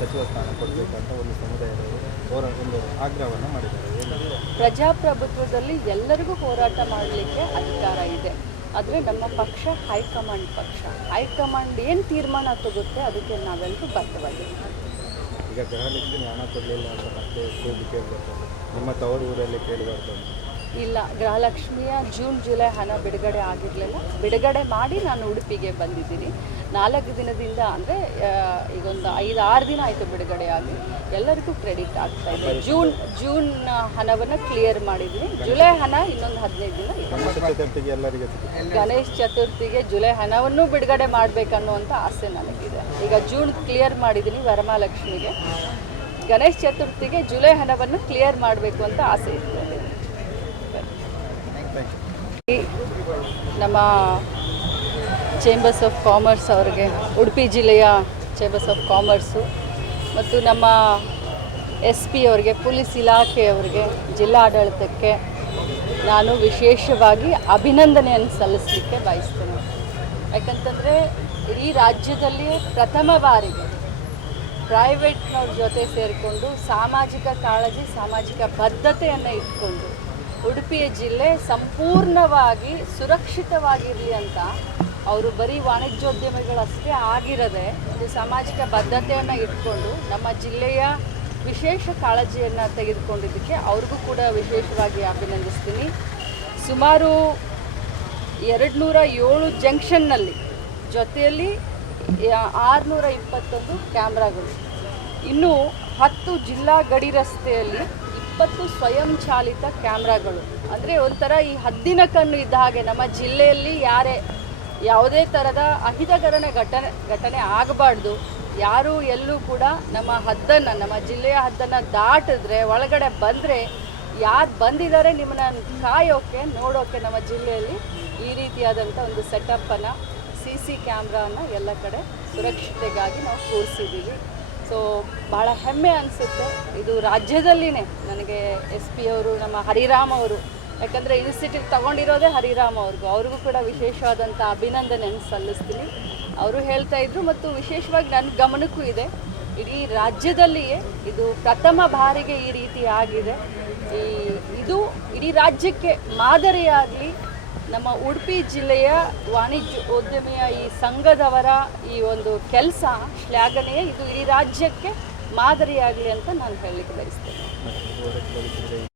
ಸಚಿವ ಸ್ಥಾನ ಕೊಡಬೇಕಂತ ಒಂದು ಸಮುದಾಯದವರು ಹೋರಾಟ ಒಂದು ಆಗ್ರಹವನ್ನು ಮಾಡಿದ್ದಾರೆ. ಪ್ರಜಾಪ್ರಭುತ್ವದಲ್ಲಿ ಎಲ್ಲರಿಗೂ ಹೋರಾಟ ಮಾಡಲಿಕ್ಕೆ ಅಧಿಕಾರ ಇದೆ. ಆದರೆ ನಮ್ಮ ಪಕ್ಷ ಹೈಕಮಾಂಡ್ ಪಕ್ಷ. ಹೈಕಮಾಂಡ್ ಏನು ತೀರ್ಮಾನ ತಗುತ್ತೆ ಅದಕ್ಕೆ ನಾವೆಲ್ಲರೂ ಬದ್ಧವಾಗಿದ್ದೀವಿ. ಈಗ ಗೃಹಲಕ್ಷ್ಮಿ ಹಣ ಕೊಡಲಿಲ್ಲ ಅಂತ ಮತ್ತೆ ಕೂಗಿ ಕೇಳಬೇಕು ನಿಮ್ಮ ತವರು ಊರಲ್ಲಿ ಕೇಳಬಾರ್ದು ಇಲ್ಲ ಗೃಹಲಕ್ಷ್ಮಿಯ ಜೂನ್ ಜುಲೈ ಹಣ ಬಿಡುಗಡೆ ಆಗಿರಲಿಲ್ಲ. ಬಿಡುಗಡೆ ಮಾಡಿ ನಾನು ಉಡುಪಿಗೆ ಬಂದಿದ್ದೀನಿ. ನಾಲ್ಕು ದಿನದಿಂದ ಅಂದರೆ ಈಗೊಂದು ಐದು ಆರು ದಿನ ಆಯಿತು ಬಿಡುಗಡೆ ಆಗಿ. ಎಲ್ಲರಿಗೂ ಕ್ರೆಡಿಟ್ ಆಗ್ತಾ ಇದೆ. ಜೂನ್ ಜೂನ್ ಹಣವನ್ನು ಕ್ಲಿಯರ್ ಮಾಡಿದ್ದೀನಿ. ಜುಲೈ ಹಣ ಇನ್ನೊಂದು ಹದಿನೈದು ದಿನ ಇದೆ. ಗಣೇಶ ಚತುರ್ಥಿಗೆ ಗಣೇಶ್ ಚತುರ್ಥಿಗೆ ಜುಲೈ ಹಣವನ್ನು ಬಿಡುಗಡೆ ಮಾಡಬೇಕನ್ನುವಂಥ ಆಸೆ ನನಗಿದೆ. ಈಗ ಜೂನ್ ಕ್ಲಿಯರ್ ಮಾಡಿದ್ದೀನಿ ವರಮಹಾಲಕ್ಷ್ಮಿಗೆ. ಗಣೇಶ ಚತುರ್ಥಿಗೆ ಜುಲೈ ಹಣವನ್ನು ಕ್ಲಿಯರ್ ಮಾಡಬೇಕು ಅಂತ ಆಸೆ ಈ ನಮ್ಮ ಚೇಂಬರ್ಸ್ ಆಫ್ ಕಾಮರ್ಸ್ ಅವರಿಗೆ ಉಡುಪಿ ಜಿಲ್ಲೆಯ ಚೇಂಬರ್ಸ್ ಆಫ್ ಕಾಮರ್ಸು ಮತ್ತು ನಮ್ಮ ಎಸ್ ಪಿ ಅವರಿಗೆ, ಪೊಲೀಸ್ ಇಲಾಖೆಯವರಿಗೆ ಜಿಲ್ಲಾಡಳಿತಕ್ಕೆ ನಾನು ವಿಶೇಷವಾಗಿ ಅಭಿನಂದನೆಯನ್ನು ಸಲ್ಲಿಸಲಿಕ್ಕೆ ಬಯಸ್ತೇನೆ. ಯಾಕಂತಂದರೆ ಇಡೀ ರಾಜ್ಯದಲ್ಲಿ ಪ್ರಥಮ ಬಾರಿಗೆ ಪ್ರೈವೇಟ್ನವ್ರ ಜೊತೆ ಸೇರಿಕೊಂಡು ಸಾಮಾಜಿಕ ಕಾಳಜಿ, ಸಾಮಾಜಿಕ ಬದ್ಧತೆಯನ್ನು ಇಟ್ಕೊಂಡು ಉಡುಪಿಯ ಜಿಲ್ಲೆ ಸಂಪೂರ್ಣವಾಗಿ ಸುರಕ್ಷಿತವಾಗಿರಲಿ ಅಂತ ಅವರು ಬರೀ ವಾಣಿಜ್ಯೋದ್ಯಮಿಗಳಷ್ಟೇ ಆಗಿರದೆ ಒಂದು ಸಾಮಾಜಿಕ ಬದ್ಧತೆಯನ್ನು ಇಟ್ಕೊಂಡು ನಮ್ಮ ಜಿಲ್ಲೆಯ ವಿಶೇಷ ಕಾಳಜಿಯನ್ನು ತೆಗೆದುಕೊಂಡಿದ್ದಕ್ಕೆ ಅವ್ರಿಗೂ ಕೂಡ ವಿಶೇಷವಾಗಿ ಅಭಿನಂದಿಸ್ತೀನಿ. ಸುಮಾರು ಎರಡು ನೂರ ಏಳು ಜಂಕ್ಷನ್ನಲ್ಲಿ ಜೊತೆಯಲ್ಲಿ ಆರುನೂರ ಇಪ್ಪತ್ತೊಂದು ಕ್ಯಾಮ್ರಾಗಳು. ಇನ್ನು ಹತ್ತು ಜಿಲ್ಲಾ ಗಡಿ ರಸ್ತೆಯಲ್ಲಿ ಇಪ್ಪತ್ತು ಸ್ವಯಂ ಚಾಲಿತ ಕ್ಯಾಮ್ರಾಗಳು. ಅಂದರೆ ಒಂಥರ ಈ ಹದ್ದಿನ ಕಣ್ಣು ಇದ್ದ ಹಾಗೆ ನಮ್ಮ ಜಿಲ್ಲೆಯಲ್ಲಿ ಯಾರೇ, ಯಾವುದೇ ಥರದ ಅಹಿತಕರಣ ಘಟನೆ ಘಟನೆ ಆಗಬಾರ್ದು. ಯಾರು ಎಲ್ಲೂ ಕೂಡ ನಮ್ಮ ಹದ್ದನ್ನು, ನಮ್ಮ ಜಿಲ್ಲೆಯ ಹದ್ದನ್ನು ದಾಟಿದ್ರೆ, ಒಳಗಡೆ ಬಂದರೆ, ಯಾರು ಬಂದಿದ್ದಾರೆ ನಿಮ್ಮನ್ನ ಕಾಯೋಕೆ ನೋಡೋಕ್ಕೆ ನಮ್ಮ ಜಿಲ್ಲೆಯಲ್ಲಿ ಈ ರೀತಿಯಾದಂಥ ಒಂದು ಸೆಟಪ್ಪನ್ನು ಸಿ ಸಿ ಕ್ಯಾಮ್ರಾನ ಎಲ್ಲ ಕಡೆ ಸುರಕ್ಷತೆಗಾಗಿ ನಾವು ಕೂರಿಸಿದ್ದೀವಿ ಸೊ ಭಾಳ ಹೆಮ್ಮೆ ಅನಿಸುತ್ತೆ. ಇದು ರಾಜ್ಯದಲ್ಲಿನೇ ನನಗೆ ಎಸ್ ಪಿ ಅವರು, ನಮ್ಮ ಹರಿರಾಮ್ ಅವರು, ಯಾಕಂದರೆ ಇನ್ಸ್ಟಿಟ್ಯೂಟ್ ತಗೊಂಡಿರೋದೇ ಹರಿರಾಮ್ ಅವ್ರಿಗೂ. ಅವ್ರಿಗೂ ಕೂಡ ವಿಶೇಷವಾದಂಥ ಅಭಿನಂದನೆಯನ್ನು ಸಲ್ಲಿಸ್ತೀನಿ. ಅವರು ಹೇಳ್ತಾ ಇದ್ರು ಮತ್ತು ವಿಶೇಷವಾಗಿ ನನ್ನ ಗಮನಕ್ಕೂ ಇದೆ. ಇಡೀ ರಾಜ್ಯದಲ್ಲಿಯೇ ಇದು ಪ್ರಥಮ ಬಾರಿಗೆ ಈ ರೀತಿ ಆಗಿದೆ. ಈ, ಇದು ಇಡೀ ರಾಜ್ಯಕ್ಕೆ ಮಾದರಿಯಾಗಲಿ ನಮ್ಮ ಉಡುಪಿ ಜಿಲ್ಲೆಯ ವಾಣಿಜ್ಯ ಉದ್ಯಮಿಯ ಈ ಸಂಘದವರ ಈ ಒಂದು ಕೆಲಸ ಶ್ಲಾಘನೆಯ ಇದು ಇಡೀ ರಾಜ್ಯಕ್ಕೆ ಮಾದರಿಯಾಗಲಿ ಅಂತ ನಾನು ಹೇಳಲಿಕ್ಕೆ ಬಯಸ್ತೇನೆ.